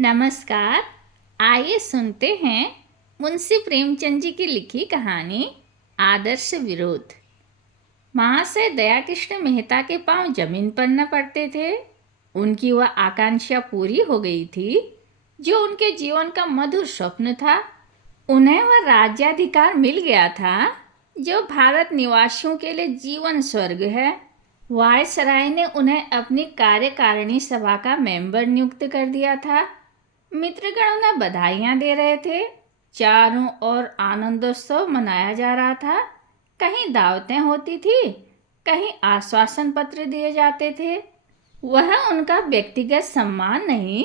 नमस्कार। आइए सुनते हैं मुंशी प्रेमचंद जी की लिखी कहानी आदर्श विरोध। महाशय दयाकृष्ण मेहता के पांव जमीन पर न पड़ते थे। उनकी वह आकांक्षा पूरी हो गई थी जो उनके जीवन का मधुर स्वप्न था। उन्हें वह राज्याधिकार मिल गया था जो भारत निवासियों के लिए जीवन स्वर्ग है। वायसराय ने उन्हें अपनी कार्यकारिणी सभा का मेंबर नियुक्त कर दिया था। मित्रगण उन्हें बधाइयाँ दे रहे थे। चारों ओर आनंदोत्सव मनाया जा रहा था। कहीं दावतें होती थी, कहीं आश्वासन पत्र दिए जाते थे। वह उनका व्यक्तिगत सम्मान नहीं,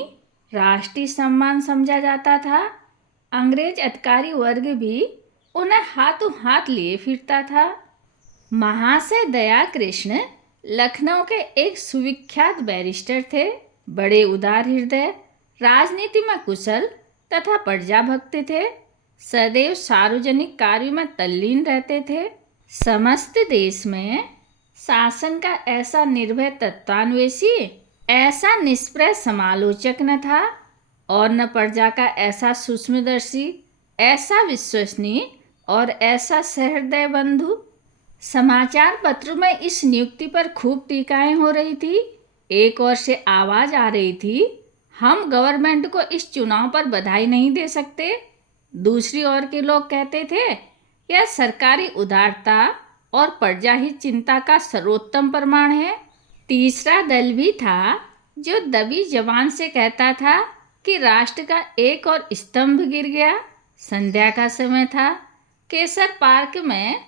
राष्ट्रीय सम्मान समझा जाता था। अंग्रेज अधिकारी वर्ग भी उन्हें हाथों हाथ लिए फिरता था। महाशय दया कृष्ण लखनऊ के एक सुविख्यात बैरिस्टर थे। बड़े उदार हृदय, राजनीति में कुशल तथा प्रजाभक्त थे। सदैव सार्वजनिक कार्यों में तल्लीन रहते थे। समस्त देश में शासन का ऐसा निर्भय तत्वान्वेषी, ऐसा निष्प्रय समालोचक न था और न प्रजा का ऐसा सूक्ष्मदर्शी, ऐसा विश्वसनीय और ऐसा सहृदय बंधु। समाचार पत्रों में इस नियुक्ति पर खूब टीकाएं हो रही थी। एक ओर से आवाज आ रही थी, हम गवर्नमेंट को इस चुनाव पर बधाई नहीं दे सकते। दूसरी ओर के लोग कहते थे, यह सरकारी उदारता और प्रजाहित चिंता का सर्वोत्तम प्रमाण है। तीसरा दल भी था जो दबी जबान से कहता था कि राष्ट्र का एक और स्तंभ गिर गया। संध्या का समय था। केसर पार्क में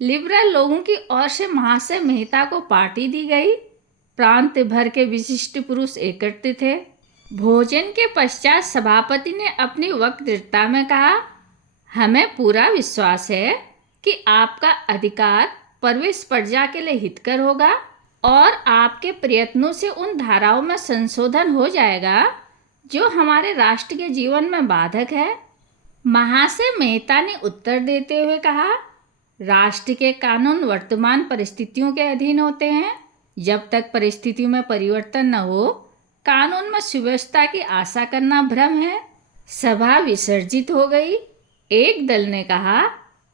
लिबरल लोगों की ओर से महाशय मेहता को पार्टी दी गई। प्रांत भर के विशिष्ट पुरुष एकत्रित थे। भोजन के पश्चात सभापति ने अपनी वक्तृता में कहा, हमें पूरा विश्वास है कि आपका अधिकार प्रवेश प्रजा के लिए हितकर होगा और आपके प्रयत्नों से उन धाराओं में संशोधन हो जाएगा जो हमारे राष्ट्र के जीवन में बाधक है। महाशय मेहता ने उत्तर देते हुए कहा, राष्ट्र के कानून वर्तमान परिस्थितियों के अधीन होते हैं। जब तक परिस्थितियों में परिवर्तन न हो, कानून में सुव्यवस्था की आशा करना भ्रम है। सभा विसर्जित हो गई। एक दल ने कहा,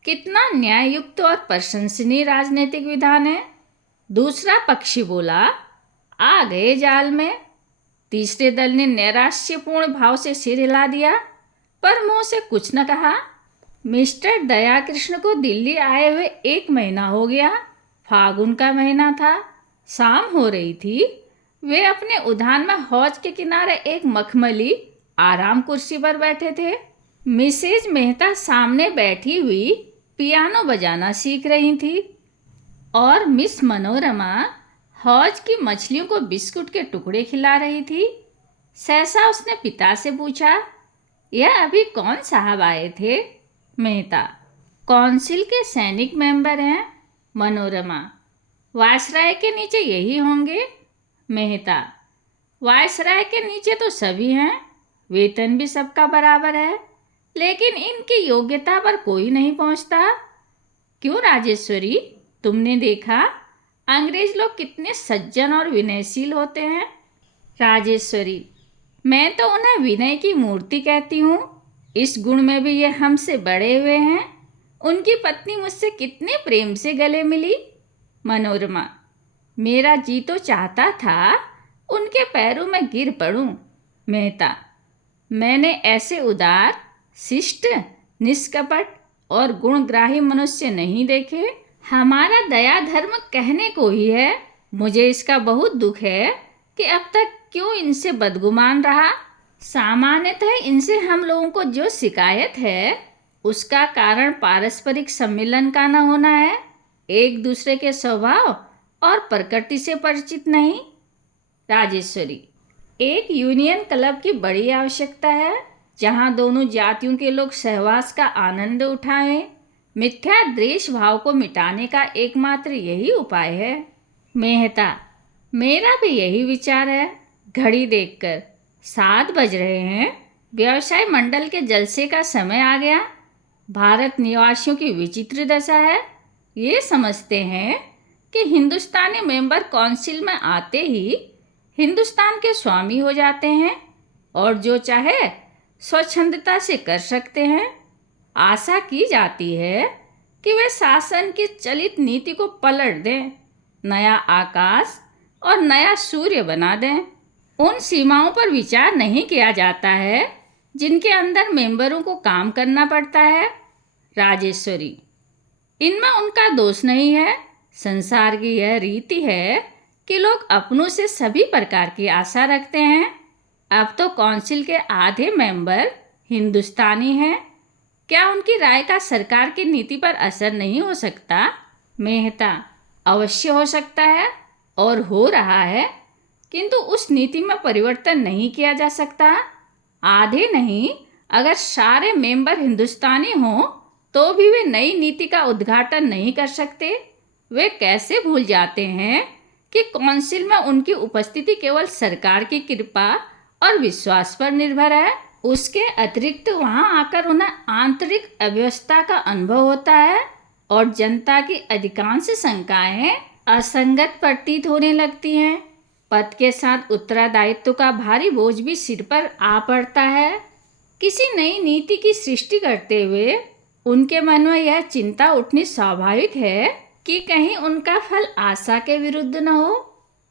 कितना न्याययुक्त और प्रशंसनीय राजनीतिक विधान है। दूसरा पक्षी बोला, आ गए जाल में। तीसरे दल ने नैराश्यपूर्ण भाव से सिर हिला दिया पर मुंह से कुछ न कहा। मिस्टर दयाकृष्ण को दिल्ली आए हुए 1 महीना हो गया। फागुन का महीना था। शाम हो रही थी। वे अपने उद्यान में हौज के किनारे एक मखमली आराम कुर्सी पर बैठे थे। मिसेज मेहता सामने बैठी हुई पियानो बजाना सीख रही थी और मिस मनोरमा हौज की मछलियों को बिस्कुट के टुकड़े खिला रही थी। सहसा उसने पिता से पूछा, यह अभी कौन साहब आए थे? मेहता, काउंसिल के सैनिक मेंबर हैं। मनोरमा, वायसराय के नीचे यही होंगे। मेहता, वायसराय के नीचे तो सभी हैं, वेतन भी सबका बराबर है, लेकिन इनकी योग्यता पर कोई नहीं पहुंचता। क्यों राजेश्वरी, तुमने देखा अंग्रेज लोग कितने सज्जन और विनयशील होते हैं? राजेश्वरी, मैं तो उन्हें विनय की मूर्ति कहती हूँ। इस गुण में भी ये हमसे बड़े हुए हैं। उनकी पत्नी मुझसे कितने प्रेम से गले मिली। मनोरमा, मेरा जी तो चाहता था उनके पैरों में गिर पड़ूं। मेहता, मैंने ऐसे उदार, शिष्ट, निष्कपट और गुणग्राही मनुष्य नहीं देखे। हमारा दया धर्म कहने को ही है। मुझे इसका बहुत दुख है कि अब तक क्यों इनसे बदगुमान रहा। सामान्यतः इनसे हम लोगों को जो शिकायत है उसका कारण पारस्परिक सम्मिलन का न होना है, एक दूसरे के स्वभाव और प्रकृति से परिचित नहीं। राजेश्वरी, एक यूनियन क्लब की बड़ी आवश्यकता है जहां दोनों जातियों के लोग सहवास का आनंद उठाएं। मिथ्या द्वेष भाव को मिटाने का एकमात्र यही उपाय है। मेहता, मेरा भी यही विचार है। घड़ी देखकर 7 बज रहे हैं। व्यवसाय मंडल के जलसे का समय आ गया। भारत निवासियों की विचित्र दशा है। ये समझते हैं कि हिंदुस्तानी मेंबर काउंसिल में आते ही हिंदुस्तान के स्वामी हो जाते हैं। और जो चाहे स्वच्छंदता से कर सकते हैं। आशा की जाती है कि वे शासन की चलित नीति को पलट दें, नया आकाश और नया सूर्य बना दें। उन सीमाओं पर विचार नहीं किया जाता है जिनके अंदर मेंबरों को काम करना पड़ता है। राजेश्वरी, इनमें उनका दोष नहीं है। संसार की यह रीति है कि लोग अपनों से सभी प्रकार की आशा रखते हैं। अब तो काउंसिल के आधे मेंबर हिंदुस्तानी हैं। क्या उनकी राय का सरकार की नीति पर असर नहीं हो सकता? मेहता, अवश्य हो सकता है और हो रहा है, किंतु उस नीति में परिवर्तन नहीं किया जा सकता। आधे नहीं, अगर सारे मेंबर हिंदुस्तानी हों तो भी वे नई नीति का उद्घाटन नहीं कर सकते। वे कैसे भूल जाते हैं कि काउंसिल में उनकी उपस्थिति केवल सरकार की कृपा और विश्वास पर निर्भर है। उसके अतिरिक्त वहां आकर उन्हें आंतरिक अव्यवस्था का अनुभव होता है और जनता की अधिकांश शंकाएं असंगत प्रतीत होने लगती हैं। पद के साथ उत्तरदायित्व का भारी बोझ भी सिर पर आ पड़ता है। किसी नई नीति की सृष्टि करते हुए उनके मन में यह चिंता उठनी स्वाभाविक है कि कहीं उनका फल आशा के विरुद्ध न हो।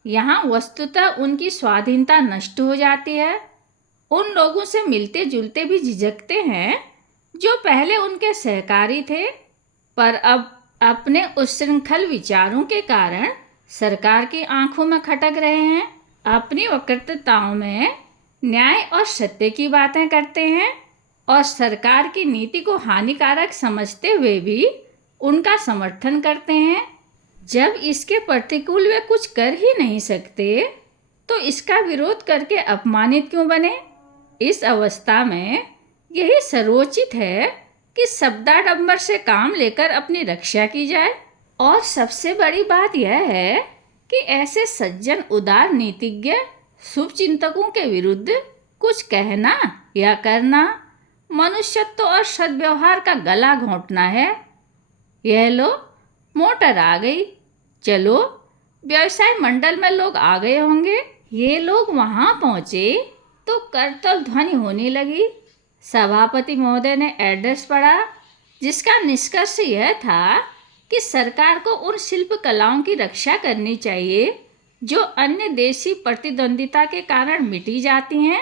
यहाँ वस्तुतः उनकी स्वाधीनता नष्ट हो जाती है। उन लोगों से मिलते जुलते भी झिझकते हैं जो पहले उनके सहकारी थे, पर अब अपने उच्छृंखल विचारों के कारण सरकार की आंखों में खटक रहे हैं। अपनी वक्रताओं में न्याय और सत्य की बातें करते हैं और सरकार की नीति को हानिकारक समझते हुए भी उनका समर्थन करते हैं। जब इसके प्रतिकूल वे कुछ कर ही नहीं सकते तो इसका विरोध करके अपमानित क्यों बने? इस अवस्था में यही सर्वोचित है कि शब्दाडंबर से काम लेकर अपनी रक्षा की जाए। और सबसे बड़ी बात यह है कि ऐसे सज्जन उदार नीतिज्ञ शुभचिंतकों के विरुद्ध कुछ कहना या करना मनुष्यत्व और सद्व्यवहार का गला घोंटना है। यह लो, मोटर आ गई, चलो। व्यवसाय मंडल में लोग आ गए होंगे। ये लोग वहां पहुंचे तो करतल ध्वनि होने लगी। सभापति महोदय ने एड्रेस पढ़ा, जिसका निष्कर्ष यह था कि सरकार को उन शिल्प कलाओं की रक्षा करनी चाहिए जो अन्य देशी प्रतिद्वंदिता के कारण मिटी जाती हैं।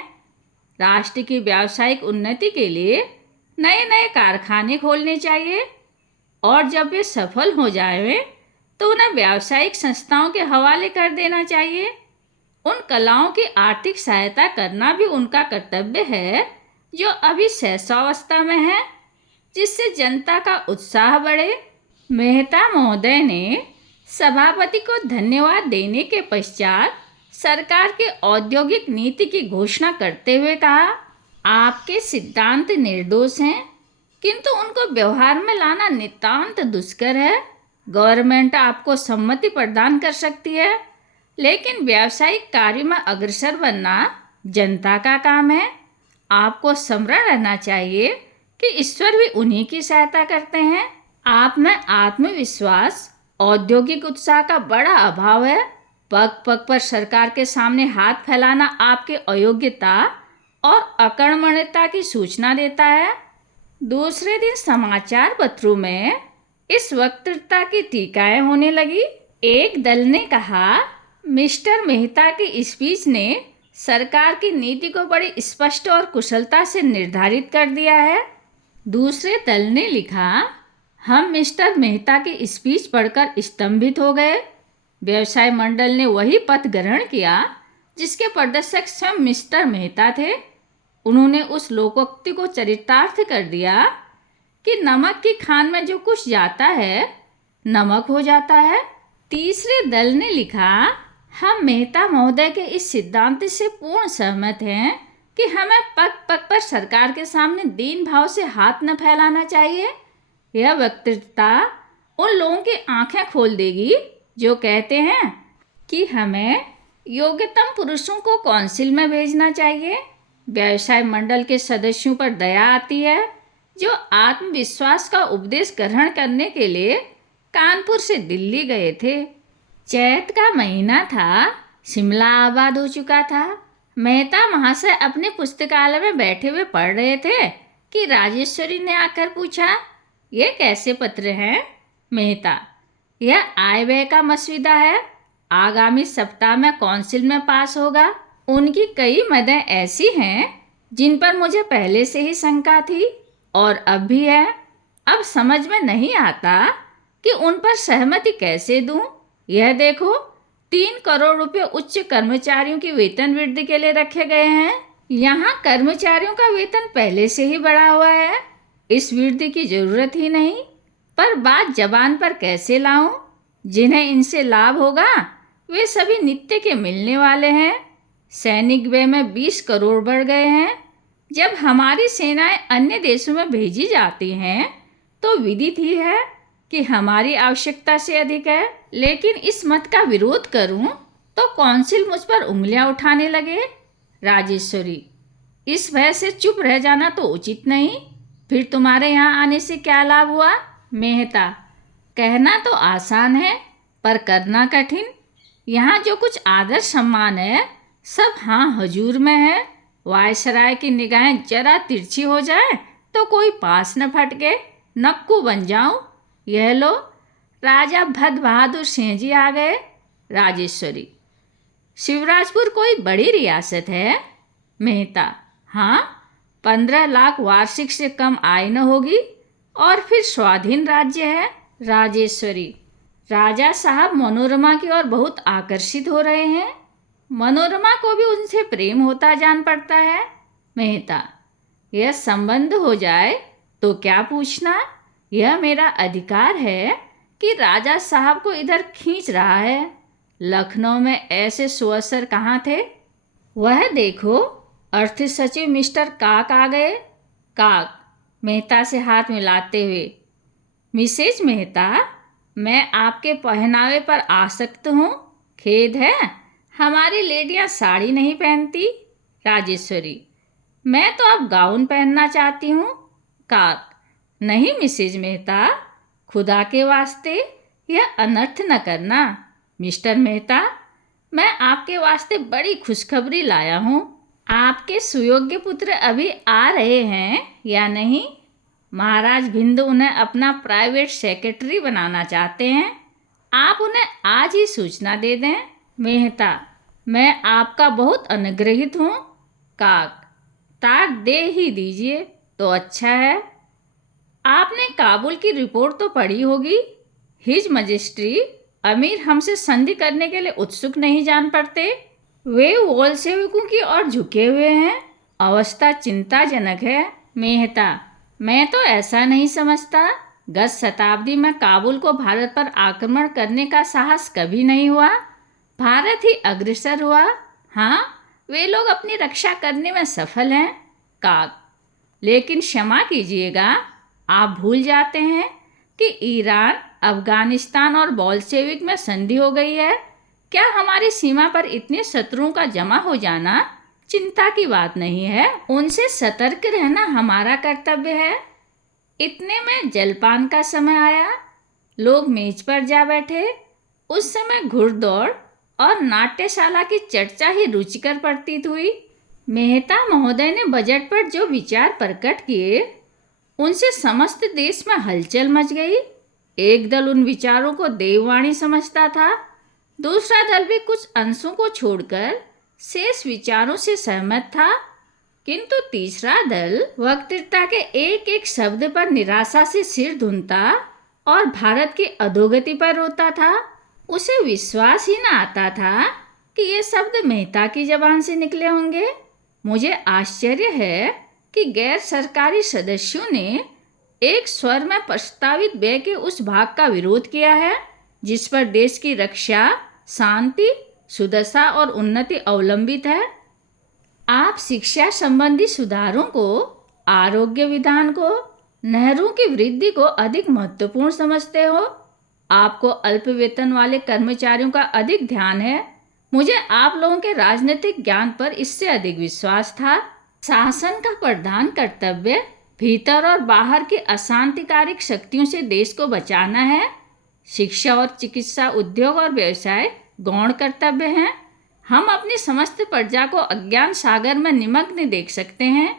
राष्ट्र की व्यावसायिक उन्नति के लिए नए नए कारखाने खोलने चाहिए और जब वे सफल हो जाएं तो उन्हें व्यावसायिक संस्थाओं के हवाले कर देना चाहिए। उन कलाओं की आर्थिक सहायता करना भी उनका कर्तव्य है जो अभी शैशवावस्था में है, जिससे जनता का उत्साह बढ़े। मेहता महोदय ने सभापति को धन्यवाद देने के पश्चात सरकार के औद्योगिक नीति की घोषणा करते हुए कहा, आपके सिद्धांत निर्दोष हैं, किंतु उनको व्यवहार में लाना नितांत दुष्कर है। गवर्नमेंट आपको सम्मति प्रदान कर सकती है, लेकिन व्यावसायिक कार्य में अग्रसर बनना जनता का काम है। आपको स्मरण रहना चाहिए कि ईश्वर भी उन्हीं की सहायता करते हैं। आप में आत्मविश्वास, औद्योगिक उत्साह का बड़ा अभाव है। पग पग पर सरकार के सामने हाथ फैलाना आपके अयोग्यता और अकर्मण्यता की सूचना देता है। दूसरे दिन समाचार पत्रों में इस वक्तृता की टीकाएं होने लगी। एक दल ने कहा, मिस्टर मेहता की स्पीच ने सरकार की नीति को बड़ी स्पष्ट और कुशलता से निर्धारित कर दिया है। दूसरे दल ने लिखा, हम मिस्टर मेहता की स्पीच पढ़कर स्तंभित हो गए। व्यवसाय मंडल ने वही पथ ग्रहण किया जिसके प्रदर्शक स्वयं मिस्टर मेहता थे। उन्होंने उस लोकोक्ति को चरितार्थ कर दिया कि नमक की खान में जो कुछ जाता है नमक हो जाता है। तीसरे दल ने लिखा, हम मेहता महोदय के इस सिद्धांत से पूर्ण सहमत हैं कि हमें पग पग पर सरकार के सामने दीन भाव से हाथ न फैलाना चाहिए। यह वक्तृता उन लोगों की आंखें खोल देगी जो कहते हैं कि हमें योग्यतम पुरुषों को काउंसिल में भेजना चाहिए। व्यवसाय मंडल के सदस्यों पर दया आती है जो आत्मविश्वास का उपदेश ग्रहण करने के लिए कानपुर से दिल्ली गए थे। चैत का महीना था, शिमला आबाद हो चुका था। मेहता महाशय अपने पुस्तकालय में बैठे हुए पढ़ रहे थे कि राजेश्वरी ने आकर पूछा, ये कैसे पत्र हैं? मेहता, यह आय व्यय का मसौदा है, आगामी सप्ताह में काउंसिल में पास होगा। उनकी कई मदें ऐसी हैं जिन पर मुझे पहले से ही शंका थी और अब भी है। अब समझ में नहीं आता कि उन पर सहमति कैसे दूं। यह देखो, 3 करोड़ रुपए उच्च कर्मचारियों की वेतन वृद्धि के लिए रखे गए हैं। यहाँ कर्मचारियों का वेतन पहले से ही बढ़ा हुआ है, इस वृद्धि की जरूरत ही नहीं। पर बात जबान पर कैसे लाऊं? जिन्हें इनसे लाभ होगा वे सभी नित्य के मिलने वाले हैं। सैनिक व्यय में 20 करोड़ बढ़ गए हैं। जब हमारी सेनाएं अन्य देशों में भेजी जाती हैं तो विदित ही है कि हमारी आवश्यकता से अधिक है। लेकिन इस मत का विरोध करूं तो काउंसिल मुझ पर उंगलियां उठाने लगे। राजेश्वरी, इस भय से चुप रह जाना तो उचित नहीं। फिर तुम्हारे यहाँ आने से क्या लाभ हुआ? मेहता, कहना तो आसान है पर करना कठिन। यहाँ जो कुछ आदर सम्मान है सब हाँ हजूर में है। वायसराय की निगाहें जरा तिरछी हो जाए तो कोई पास न फटके, नक्कू बन जाऊं। यह लो, राजा भद्र बहादुर सिंह जी आ गए। राजेश्वरी, शिवराजपुर कोई बड़ी रियासत है? मेहता, हाँ, 15 लाख वार्षिक से कम आय न होगी और फिर स्वाधीन राज्य है। राजेश्वरी, राजा साहब मनोरमा की ओर बहुत आकर्षित हो रहे हैं। मनोरमा को भी उनसे प्रेम होता जान पड़ता है। मेहता, यह संबंध हो जाए तो क्या पूछना, यह मेरा अधिकार है कि राजा साहब को इधर खींच रहा है। लखनऊ में ऐसे सुअवसर कहाँ थे? वह देखो, अर्थ सचिव मिस्टर काक आ गए। काक, मेहता से हाथ मिलाते हुए, मिसेज मेहता, मैं आपके पहनावे पर आसक्त हूँ। खेद है हमारी लेडियाँ साड़ी नहीं पहनती। राजेश्वरी, मैं तो अब गाउन पहनना चाहती हूँ। काक, नहीं मिसेज मेहता, खुदा के वास्ते यह अनर्थ न करना। मिस्टर मेहता, मैं आपके वास्ते बड़ी खुशखबरी लाया हूँ। आपके सुयोग्य पुत्र अभी आ रहे हैं या नहीं? महाराज भिंद उन्हें अपना प्राइवेट सेक्रेटरी बनाना चाहते हैं। आप उन्हें आज ही सूचना दे दें। मेहता, मैं आपका बहुत अनुग्रहित हूँ। काक, तार दे ही दीजिए तो अच्छा है। आपने काबुल की रिपोर्ट तो पढ़ी होगी। हिज मजिस्ट्री अमीर हमसे संधि करने के लिए उत्सुक नहीं जान पड़ते। वे वोल्शेविकों की ओर झुके हुए हैं। अवस्था चिंताजनक है। मेहता, मैं तो ऐसा नहीं समझता। गत शताब्दी में काबुल को भारत पर आक्रमण करने का साहस कभी नहीं हुआ। भारत ही अग्रसर हुआ। हाँ, वे लोग अपनी रक्षा करने में सफल हैं। काक, लेकिन क्षमा कीजिएगा, आप भूल जाते हैं कि ईरान, अफगानिस्तान और बोल्शेविक में संधि हो गई है। क्या हमारी सीमा पर इतने शत्रुओं का जमा हो जाना चिंता की बात नहीं है? उनसे सतर्क रहना हमारा कर्तव्य है। इतने में जलपान का समय आया। लोग मेज पर जा बैठे। उस समय घुड़दौड़ और नाट्यशाला की चर्चा ही रुचिकर प्रतीत हुई। मेहता महोदय ने बजट पर जो विचार प्रकट किए उनसे समस्त देश में हलचल मच गई। एक दल उन विचारों को देववाणी समझता था, दूसरा दल भी कुछ अंशों को छोड़कर शेष विचारों से सहमत था, किंतु तीसरा दल वक्तृता के एक एक शब्द पर निराशा से सिर धुनता और भारत की अधोगति पर रोता था। उसे विश्वास ही न आता था कि ये शब्द मेहता की जबान से निकले होंगे। मुझे आश्चर्य है कि गैर सरकारी सदस्यों ने एक स्वर में प्रस्तावित व्यय के उस भाग का विरोध किया है जिस पर देश की रक्षा, शांति, सुदशा और उन्नति अवलंबित है। आप शिक्षा संबंधी सुधारों को, आरोग्य विधान को, नहरों की वृद्धि को अधिक महत्वपूर्ण समझते हो। आपको अल्प वेतन वाले कर्मचारियों का अधिक ध्यान है। मुझे आप लोगों के राजनीतिक ज्ञान पर इससे अधिक विश्वास था। शासन का प्रधान कर्तव्य भीतर और बाहर की अशांतिकारिक शक्तियों से देश को बचाना है। शिक्षा और चिकित्सा, उद्योग और व्यवसाय गौण कर्तव्य हैं। हम अपनी समस्त प्रजा को अज्ञान सागर में निमग्न देख सकते हैं।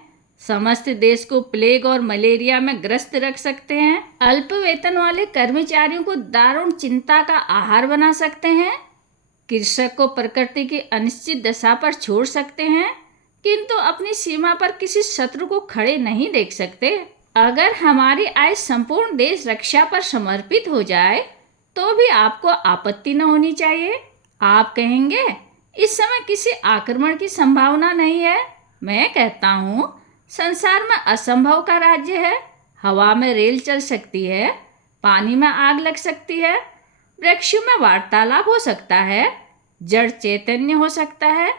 समस्त देश को प्लेग और मलेरिया में ग्रस्त रख सकते हैं। अल्प वेतन वाले कर्मचारियों को दारुण चिंता का आहार बना सकते हैं। कृषक को प्रकृति की अनिश्चित दशा पर छोड़ सकते हैं, किंतु अपनी सीमा पर किसी शत्रु को खड़े नहीं देख सकते। अगर हमारी आय संपूर्ण देश रक्षा पर समर्पित हो जाए तो भी आपको आपत्ति न होनी चाहिए। आप कहेंगे इस समय किसी आक्रमण की संभावना नहीं है। मैं कहता हूँ संसार में असंभव का राज्य है। हवा में रेल चल सकती है, पानी में आग लग सकती है, वृक्षों में वार्तालाप हो सकता है, जड़ चैतन्य हो सकता है।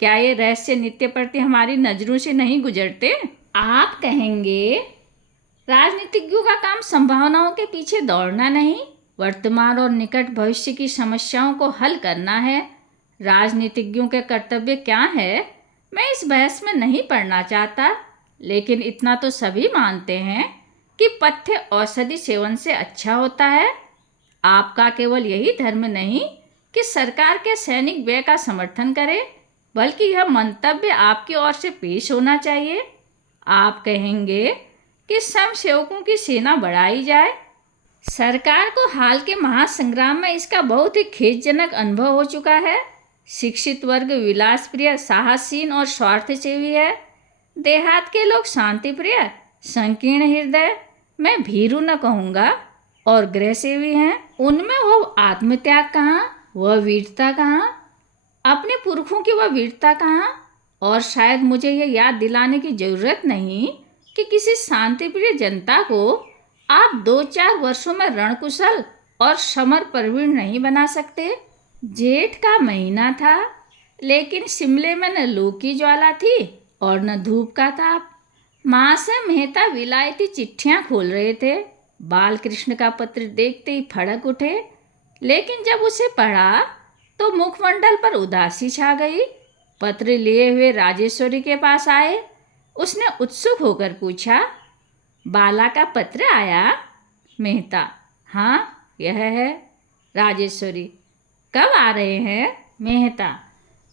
क्या ये रहस्य नित्य प्रति हमारी नजरों से नहीं गुजरते? आप कहेंगे राजनीतिज्ञों का काम संभावनाओं के पीछे दौड़ना नहीं, वर्तमान और निकट भविष्य की समस्याओं को हल करना है। राजनीतिज्ञों के कर्तव्य क्या है, मैं इस बहस में नहीं पढ़ना चाहता, लेकिन इतना तो सभी मानते हैं कि पथ्य औषधि सेवन से अच्छा होता है। आपका केवल यही धर्म नहीं कि सरकार के सैनिक व्यय का समर्थन करे, बल्कि यह मंतव्य आपकी ओर से पेश होना चाहिए। आप कहेंगे कि स्वयंसेवकों की सेना बढ़ाई जाए। सरकार को हाल के महासंग्राम में इसका बहुत ही खेदजनक अनुभव हो चुका है। शिक्षित वर्ग विलासप्रिय, साहसीन और स्वार्थ सेवी है। देहात के लोग शांतिप्रिय, संकीर्ण हृदय, मैं भीरू न कहूँगा, और गृह सेवी हैं। उनमें वह आत्मत्याग कहाँ, वह वीरता कहाँ, अपने पुरखों की वह वीरता कहाँ? और शायद मुझे यह याद दिलाने की जरूरत नहीं कि किसी शांतिप्रिय जनता को आप 2-4 वर्षों में रणकुशल और समर प्रवीण नहीं बना सकते। जेठ का महीना था, लेकिन शिमले में न लू की ज्वाला थी और न धूप का ताप। महाशय मेहता विलायती चिट्ठियां खोल रहे थे। बालकृष्ण का पत्र देखते ही फड़क उठे, लेकिन जब उसे पढ़ा तो मुखमंडल पर उदासी छा गई। पत्र लिए हुए राजेश्वरी के पास आए। उसने उत्सुक होकर पूछा, बाला का पत्र आया? मेहता, हाँ यह है। राजेश्वरी, कब आ रहे हैं? मेहता,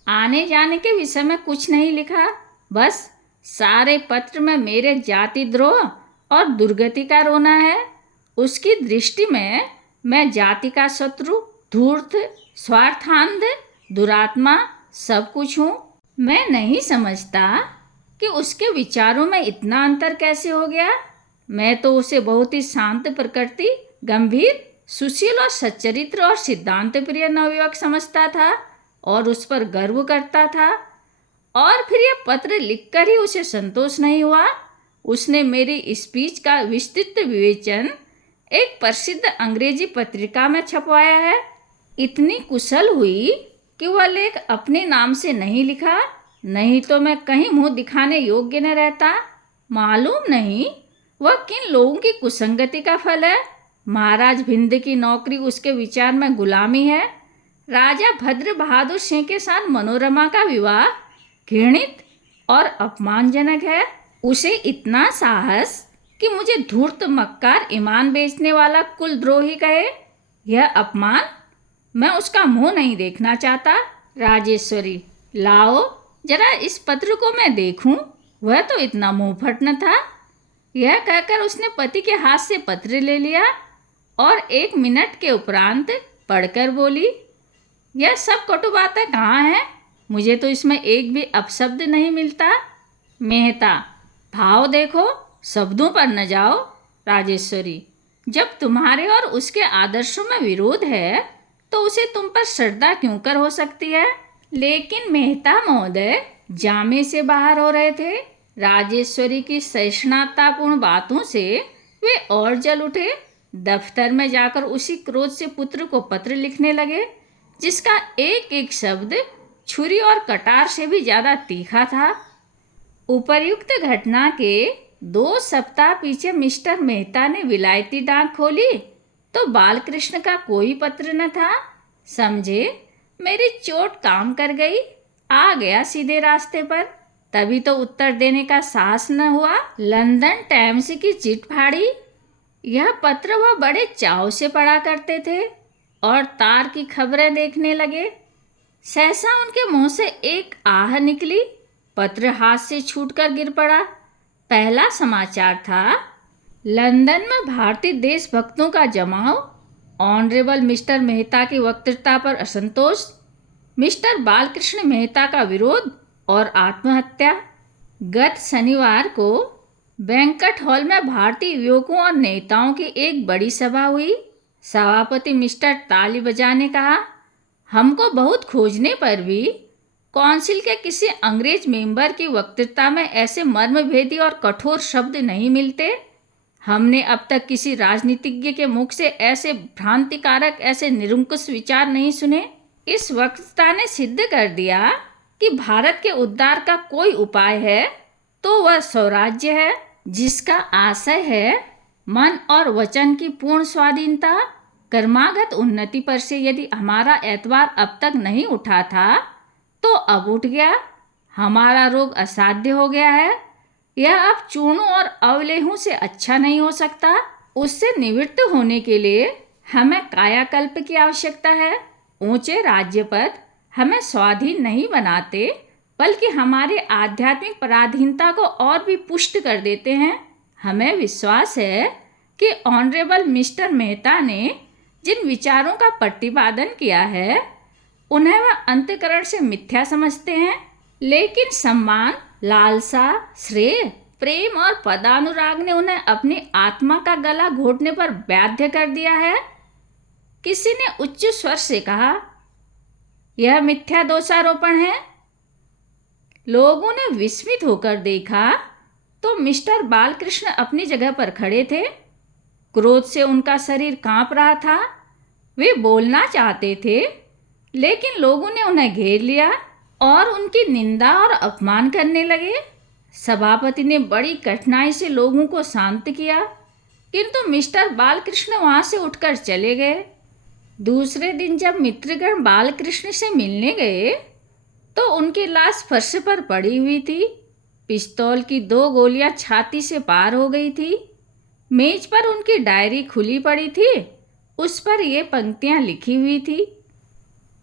आने जाने के विषय में कुछ नहीं लिखा, बस सारे पत्र में मेरे जाति द्रोह और दुर्गति का रोना है। उसकी दृष्टि में मैं जाति का शत्रु, धूर्त, स्वार्थांध, दुरात्मा सब कुछ हूँ। मैं नहीं समझता कि उसके विचारों में इतना अंतर कैसे हो गया। मैं तो उसे बहुत ही शांत प्रकृति, गंभीर, सुशील और सच्चरित्र और सिद्धांत प्रिय नवयुवक समझता था और उस पर गर्व करता था। और फिर यह पत्र लिखकर ही उसे संतोष नहीं हुआ। उसने मेरी स्पीच का विस्तृत विवेचन एक प्रसिद्ध अंग्रेजी पत्रिका में छपवाया है। इतनी कुशल हुई कि वह लेख अपने नाम से नहीं लिखा, नहीं तो मैं कहीं मुंह दिखाने योग्य न रहता। मालूम नहीं वह किन लोगों की कुसंगति का फल है। महाराज भिंद की नौकरी उसके विचार में गुलामी है। राजा भद्र बहादुर सिंह के साथ मनोरमा का विवाह घृणित और अपमानजनक है। उसे इतना साहस कि मुझे धूर्त, मक्कार, ईमान बेचने वाला कुलद्रोही कहे। यह अपमान, मैं उसका मुंह नहीं देखना चाहता। राजेश्वरी, लाओ जरा इस पत्र को मैं देखूं। वह तो इतना मुंहफट न था। यह कहकर उसने पति के हाथ से पत्र ले लिया और 1 मिनट के उपरांत पढ़कर बोली, यह सब कटु बातें कहाँ हैं? मुझे तो इसमें एक भी अपशब्द नहीं मिलता। मेहता, भाव देखो, शब्दों पर न जाओ। राजेश्वरी, जब तुम्हारे और उसके आदर्शों में विरोध है तो उसे तुम पर श्रद्धा क्यों कर हो सकती है? लेकिन मेहता महोदय जामे से बाहर हो रहे थे। राजेश्वरी की सहिष्णुतापूर्ण बातों से वे और जल उठे। दफ्तर में जाकर उसी क्रोध से पुत्र को पत्र लिखने लगे, जिसका एक एक शब्द छुरी और कटार से भी ज़्यादा तीखा था। उपर्युक्त घटना के 2 सप्ताह पीछे मिस्टर मेहता ने विलायती डाक खोली तो बालकृष्ण का कोई पत्र न था। समझे मेरी चोट काम कर गई। आ गया सीधे रास्ते पर। तभी तो उत्तर देने का साहस न हुआ। लंदन टाइम्स की चिट फाड़ी। यह पत्र वह बड़े चाव से पढ़ा करते थे और तार की खबरें देखने लगे। सहसा उनके मुंह से एक आह निकली। पत्र हाथ से छूटकर गिर पड़ा। पहला समाचार था, लंदन में भारतीय देशभक्तों का जमाव, ऑनरेबल मिस्टर मेहता की वक्तृता पर असंतोष, मिस्टर बालकृष्ण मेहता का विरोध और आत्महत्या। गत शनिवार को बैंक्वेट हॉल में भारतीय युवकों और नेताओं की एक बड़ी सभा हुई। सभापति मिस्टर ताली बजाने कहा, हमको बहुत खोजने पर भी काउंसिल के किसी अंग्रेज मेंबर की वक्तृता में ऐसे मर्मभेदी और कठोर शब्द नहीं मिलते। हमने अब तक किसी राजनीतिज्ञ के मुख से ऐसे भ्रांतिकारक, ऐसे निरंकुश विचार नहीं सुने। इस वक्तृता ने सिद्ध कर दिया कि भारत के उद्धार का कोई उपाय है तो वह स्वराज्य है, जिसका आशय है मन और वचन की पूर्ण स्वाधीनता। कर्मागत उन्नति पर से यदि हमारा एतबार अब तक नहीं उठा था तो अब उठ गया। हमारा रोग असाध्य हो गया है। यह अब चूर्णों और अवलेहों से अच्छा नहीं हो सकता। उससे निवृत्त होने के लिए हमें कायाकल्प की आवश्यकता है। ऊंचे राज्य पद हमें स्वाधीन नहीं बनाते, बल्कि हमारे आध्यात्मिक पराधीनता को और भी पुष्ट कर देते हैं। हमें विश्वास है कि ऑनरेबल मिस्टर मेहता ने जिन विचारों का प्रतिपादन किया है उन्हें वह अंतःकरण से मिथ्या समझते हैं, लेकिन सम्मान, लालसा, श्रेय, प्रेम और पदानुराग ने उन्हें अपनी आत्मा का गला घोटने पर बाध्य कर दिया है। किसी ने उच्च स्वर से कहा, यह मिथ्या दोषारोपण है। लोगों ने विस्मित होकर देखा तो मिस्टर बालकृष्ण अपनी जगह पर खड़े थे। क्रोध से उनका शरीर कांप रहा था। वे बोलना चाहते थे, लेकिन लोगों ने उन्हें घेर लिया और उनकी निंदा और अपमान करने लगे। सभापति ने बड़ी कठिनाई से लोगों को शांत किया, किंतु मिस्टर बालकृष्ण वहां से उठकर चले गए। दूसरे दिन जब मित्रगण बालकृष्ण से मिलने गए तो उनकी लाश फर्श पर पड़ी हुई थी। पिस्तौल की 2 गोलियां छाती से पार हो गई थी। मेज पर उनकी डायरी खुली पड़ी थी। उस पर ये पंक्तियां लिखी हुई थी,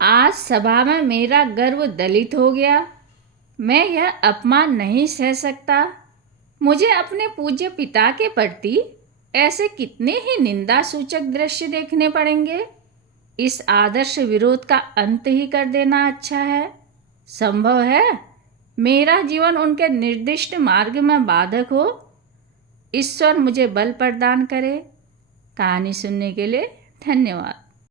आज सभा में मेरा गर्व दलित हो गया। मैं यह अपमान नहीं सह सकता। मुझे अपने पूज्य पिता के प्रति ऐसे कितने ही निंदा सूचक दृश्य देखने पड़ेंगे। इस आदर्श विरोध का अंत ही कर देना अच्छा है। संभव है मेरा जीवन उनके निर्दिष्ट मार्ग में बाधक हो। ईश्वर मुझे बल प्रदान करे। कहानी सुनने के लिए धन्यवाद।